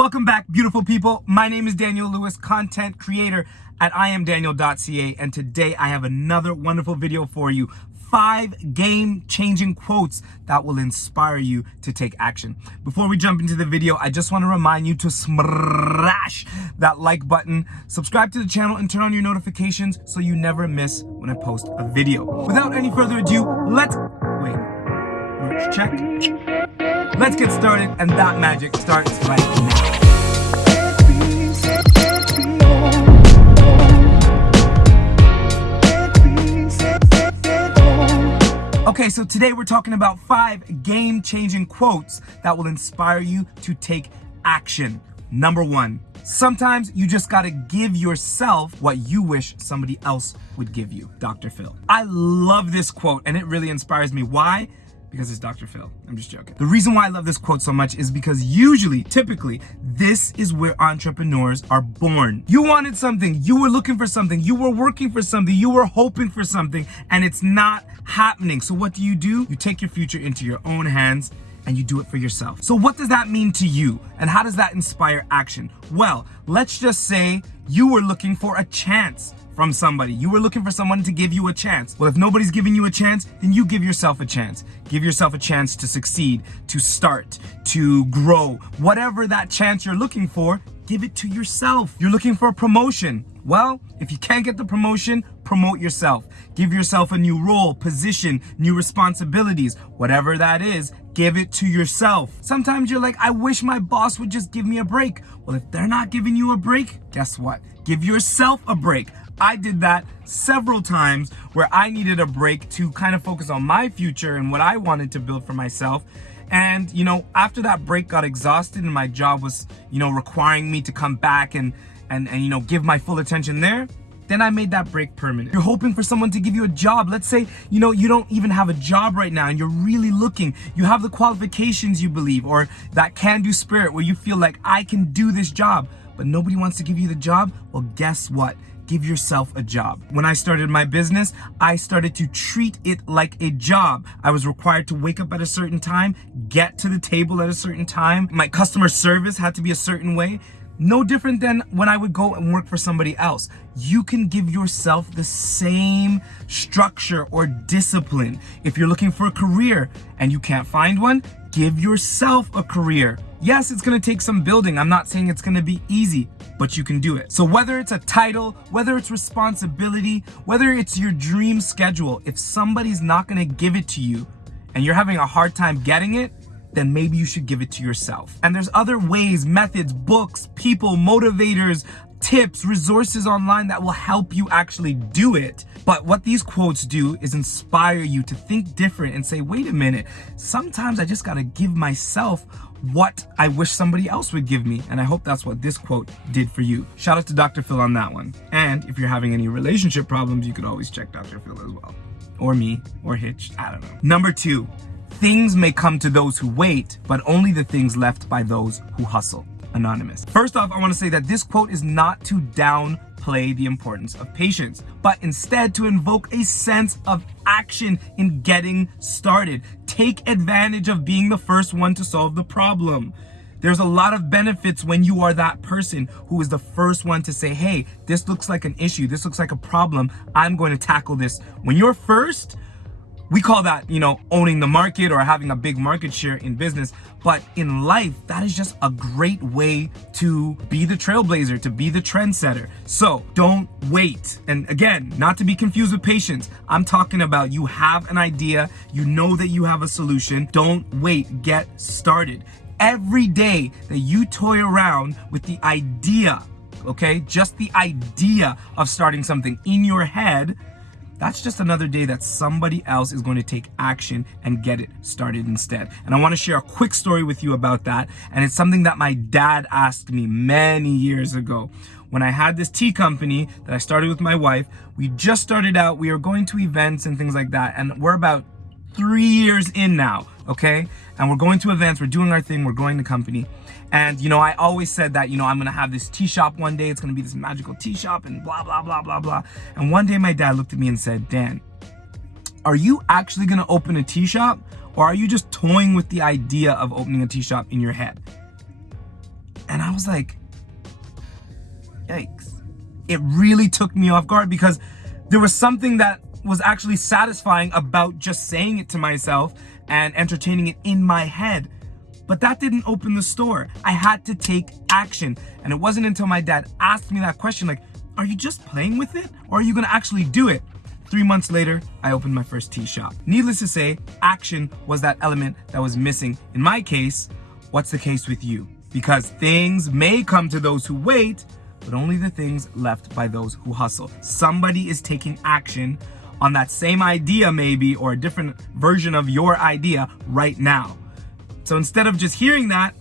Welcome back, beautiful people. My name is Daniel Lewis, content creator at iamdaniel.ca, and today I have another wonderful video for you. 5 game-changing quotes that will inspire you to take action. Before we jump into the video, I just want to remind you to smash that like button, subscribe to the channel, and turn on your notifications so you never miss when I post a video. Without any further ado, let's get started, and that magic starts right now. Okay, so today we're talking about 5 game-changing quotes that will inspire you to take action. Number 1, sometimes you just gotta give yourself what you wish somebody else would give you. Dr. Phil. I love this quote, and it really inspires me. Why? Because it's Dr. Phil. I'm just joking. The reason why I love this quote so much is because typically, this is where entrepreneurs are born. You wanted something, you were looking for something, you were working for something, you were hoping for something, and it's not happening. So what do? You take your future into your own hands and you do it for yourself. So what does that mean to you? And how does that inspire action? Well, let's just say you were looking for a chance from somebody. You were looking for someone to give you a chance. Well, if nobody's giving you a chance, then you give yourself a chance. Give yourself a chance to succeed, to start, to grow. Whatever that chance you're looking for, give it to yourself. You're looking for a promotion. Well, if you can't get the promotion, promote yourself. Give yourself a new role, position, new responsibilities. Whatever that is, give it to yourself. Sometimes you're like, I wish my boss would just give me a break. Well, if they're not giving you a break, guess what? Give yourself a break. I did that several times where I needed a break to kind of focus on my future and what I wanted to build for myself. And, after that break got exhausted and my job was, requiring me to come back and give my full attention there, then I made that break permanent. You're hoping for someone to give you a job. Let's say, you don't even have a job right now and you're really looking. You have the qualifications you believe, or that can-do spirit where you feel like I can do this job, but nobody wants to give you the job. Well, guess what? Give yourself a job. When I started my business, I started to treat it like a job. I was required to wake up at a certain time, get to the table at a certain time. My customer service had to be a certain way. No different than when I would go and work for somebody else. You can give yourself the same structure or discipline. If you're looking for a career and you can't find one, give yourself a career. Yes, it's gonna take some building. I'm not saying it's gonna be easy, but you can do it. So whether it's a title, whether it's responsibility, whether it's your dream schedule, if somebody's not gonna give it to you and you're having a hard time getting it, then maybe you should give it to yourself. And there's other ways, methods, books, people, motivators, tips, resources online that will help you actually do it. But what these quotes do is inspire you to think different and say, wait a minute, sometimes I just gotta give myself what I wish somebody else would give me. And I hope that's what this quote did for you. Shout out to Dr. Phil on that one. And if you're having any relationship problems, you could always check Dr. Phil as well. Or me, or Hitch, I don't know. Number 2, things may come to those who wait, but only the things left by those who hustle. Anonymous. First off, I want to say that this quote is not to downplay the importance of patience, but instead to invoke a sense of action in getting started. Take advantage of being the first one to solve the problem. There's a lot of benefits when you are that person who is the first one to say, hey, this looks like an issue, this looks like a problem, I'm going to tackle this. When you're first, we call that, owning the market or having a big market share in business. But in life, that is just a great way to be the trailblazer, to be the trendsetter. So don't wait. And again, not to be confused with patience. I'm talking about you have an idea, you know that you have a solution. Don't wait, get started. Every day that you toy around with the idea, okay, just the idea of starting something in your head, that's just another day that somebody else is going to take action and get it started instead. And I want to share a quick story with you about that. And it's something that my dad asked me many years ago. When I had this tea company that I started with my wife, we just started out, we were going to events and things like that. And we're about 3 years in now, okay? And we're going to events, we're doing our thing, we're growing the company. And, I always said that, I'm going to have this tea shop one day. It's going to be this magical tea shop and blah, blah, blah, blah, blah. And one day my dad looked at me and said, Dan, are you actually going to open a tea shop, or are you just toying with the idea of opening a tea shop in your head? And I was like, yikes. It really took me off guard because there was something that was actually satisfying about just saying it to myself and entertaining it in my head. But that didn't open the store. I had to take action. And it wasn't until my dad asked me that question, like, are you just playing with it or are you gonna actually do it? 3 months later, I opened my first tea shop. Needless to say, action was that element that was missing. In my case, what's the case with you? Because things may come to those who wait, but only the things left by those who hustle. Somebody is taking action on that same idea maybe, or a different version of your idea right now. So instead of just hearing that,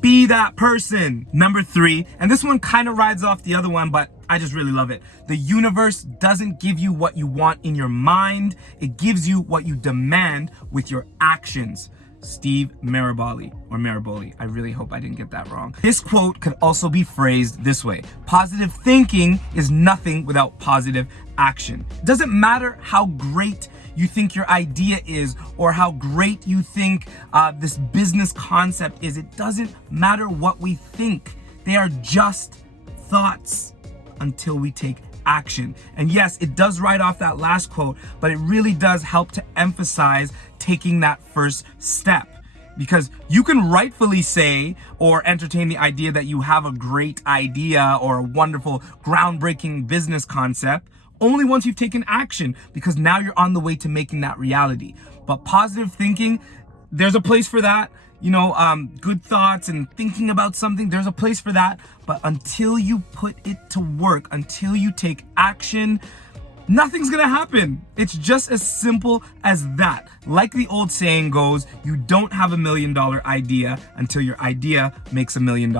be that person. Number 3, and this one kind of rides off the other one, but I just really love it. The universe doesn't give you what you want in your mind. It gives you what you demand with your actions. Steve Maraboli, or Maraboli. I really hope I didn't get that wrong. This quote could also be phrased this way. Positive thinking is nothing without positive action. It doesn't matter how great you think your idea is or how great you think this business concept is. It doesn't matter what we think. They are just thoughts until we take action. And yes, it does write off that last quote, but it really does help to emphasize taking that first step. Because you can rightfully say or entertain the idea that you have a great idea or a wonderful, groundbreaking business concept only once you've taken action, because now you're on the way to making that reality. But positive thinking, there's a place for that. Good thoughts and thinking about something, there's a place for that. But until you put it to work, until you take action, nothing's gonna happen. It's just as simple as that. Like the old saying goes, you don't have $1 million idea until your idea makes $1 million.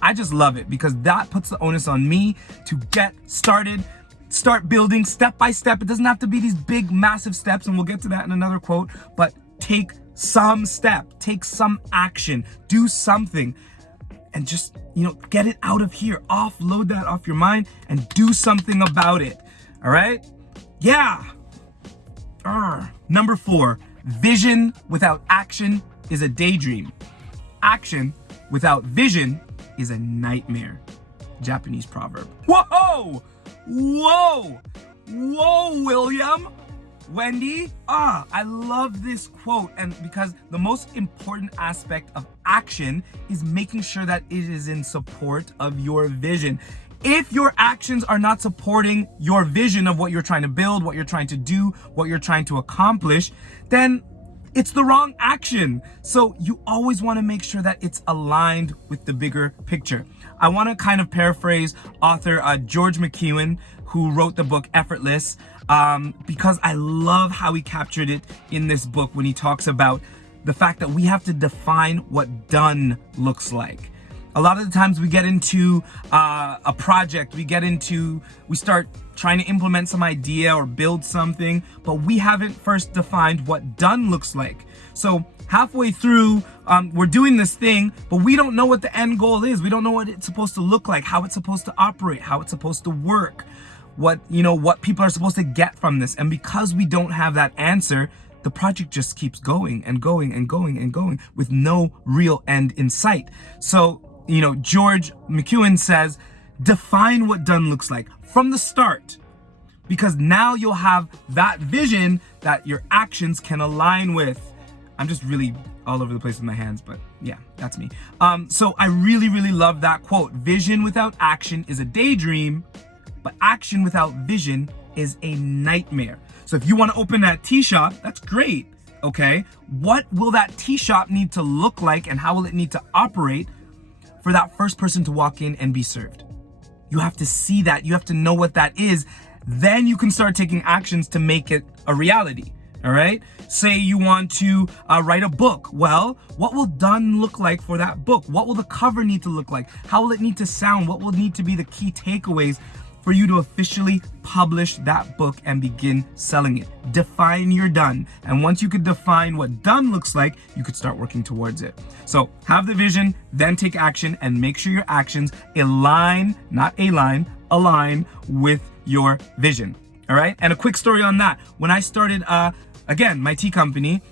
I just love it because that puts the onus on me to get started, start building step by step. It doesn't have to be these big, massive steps, and we'll get to that in another quote, but take some step, take some action, do something, and just, get it out of here. Offload that off your mind and do something about it. All right? Yeah. Number 4, vision without action is a daydream. Action without vision is a nightmare. Japanese proverb. Whoa! Whoa! Whoa, William! Wendy, I love this quote, and because the most important aspect of action is making sure that it is in support of your vision. If your actions are not supporting your vision of what you're trying to build, what you're trying to do, what you're trying to accomplish, then it's the wrong action. So you always want to make sure that it's aligned with the bigger picture. I want to kind of paraphrase author George McEwen, who wrote the book Effortless, because I love how he captured it in this book when he talks about the fact that we have to define what done looks like. A lot of the times we get into a project, we start trying to implement some idea or build something, but we haven't first defined what done looks like. So halfway through, we're doing this thing, but we don't know what the end goal is. We don't know what it's supposed to look like, how it's supposed to operate, how it's supposed to work, what people are supposed to get from this. And because we don't have that answer, the project just keeps going and going and going and going with no real end in sight. So, George McEwen says, define what done looks like from the start, because now you'll have that vision that your actions can align with. I'm just really all over the place with my hands, but yeah, that's me. So I really, really love that quote. Vision without action is a daydream, but action without vision is a nightmare. So if you want to open that tea shop, that's great, okay? What will that tea shop need to look like, and how will it need to operate for that first person to walk in and be served? You have to see that. You have to know what that is. Then you can start taking actions to make it a reality. All right? Say you want to write a book. Well, what will done look like for that book? What will the cover need to look like? How will it need to sound? What will need to be the key takeaways for you to officially publish that book and begin selling it? Define your done. And once you could define what done looks like, you could start working towards it. So have the vision, then take action, and make sure your actions align with your vision. All right? And a quick story on that. When I started, again, my tea company,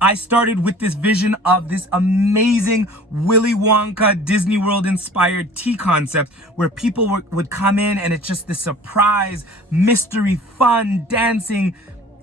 I started with this vision of this amazing Willy Wonka Disney World inspired tea concept where people would come in and it's just this surprise, mystery, fun, dancing,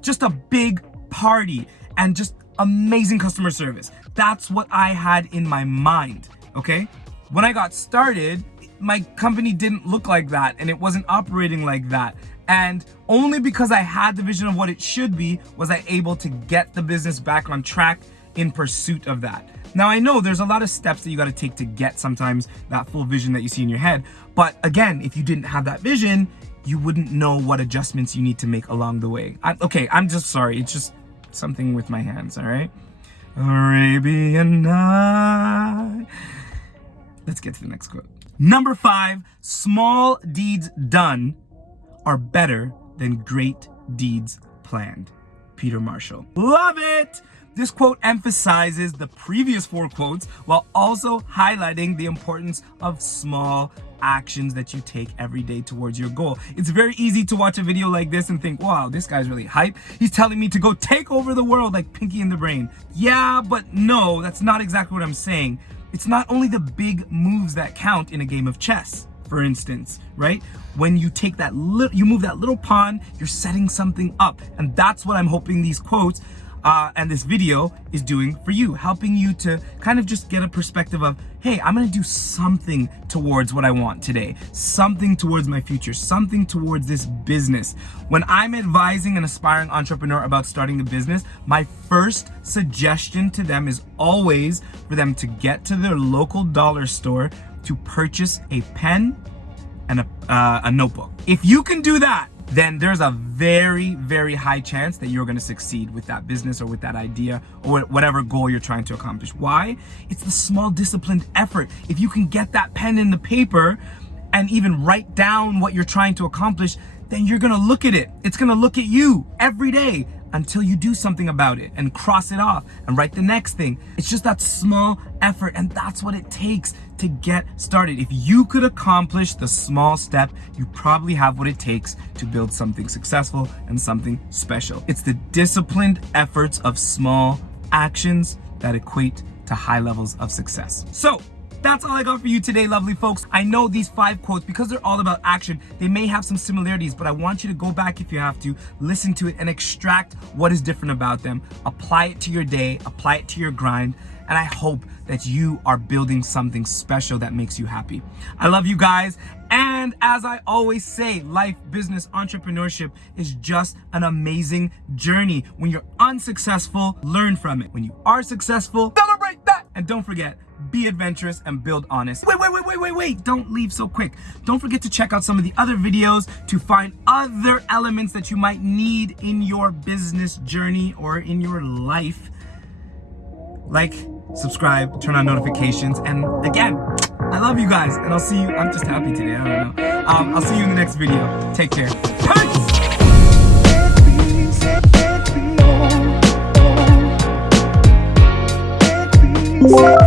just a big party and just amazing customer service. That's what I had in my mind, okay? When I got started, my company didn't look like that and it wasn't operating like that. And only because I had the vision of what it should be was I able to get the business back on track in pursuit of that. Now I know there's a lot of steps that you got to take to get sometimes that full vision that you see in your head. But again, if you didn't have that vision, you wouldn't know what adjustments you need to make along the way. I'm just sorry. It's just something with my hands, all right? Arabian Night. Let's get to the next quote. Number 5, small deeds done are better than great deeds planned. Peter Marshall. Love it! This quote emphasizes the previous 4 quotes while also highlighting the importance of small actions that you take every day towards your goal. It's very easy to watch a video like this and think, wow, this guy's really hype. He's telling me to go take over the world like Pinky in the Brain. Yeah, but no, that's not exactly what I'm saying. It's not only the big moves that count in a game of chess, for instance, right? When you take that you move that little pawn, you're setting something up. And that's what I'm hoping these quotes and this video is doing for you, helping you to kind of just get a perspective of, hey, I'm gonna do something towards what I want today, something towards my future, something towards this business. When I'm advising an aspiring entrepreneur about starting a business, my first suggestion to them is always for them to get to their local dollar store to purchase a pen and a notebook. If you can do that, then there's a very, very high chance that you're gonna succeed with that business or with that idea or whatever goal you're trying to accomplish. Why? It's the small disciplined effort. If you can get that pen and the paper and even write down what you're trying to accomplish, then you're gonna look at it. It's gonna look at you every day until you do something about it and cross it off and write the next thing. It's just that small effort, and that's what it takes to get started. If you could accomplish the small step, you probably have what it takes to build something successful and something special. It's the disciplined efforts of small actions that equate to high levels of success. So, that's all I got for you today, lovely folks. I know these 5 quotes, because they're all about action, they may have some similarities, but I want you to go back if you have to, listen to it and extract what is different about them. Apply it to your day, apply it to your grind, and I hope that you are building something special that makes you happy. I love you guys, and as I always say, life, business, entrepreneurship is just an amazing journey. When you're unsuccessful, learn from it. When you are successful, celebrate that! And don't forget, be adventurous and build honest. Wait, don't leave so quick. Don't forget to check out some of the other videos to find other elements that you might need in your business journey or in your life. Like, subscribe, turn on notifications, and again, I love you guys, and I'll see you. I'm just happy today, I don't know. I'll see you in the next video. Take care. Peace!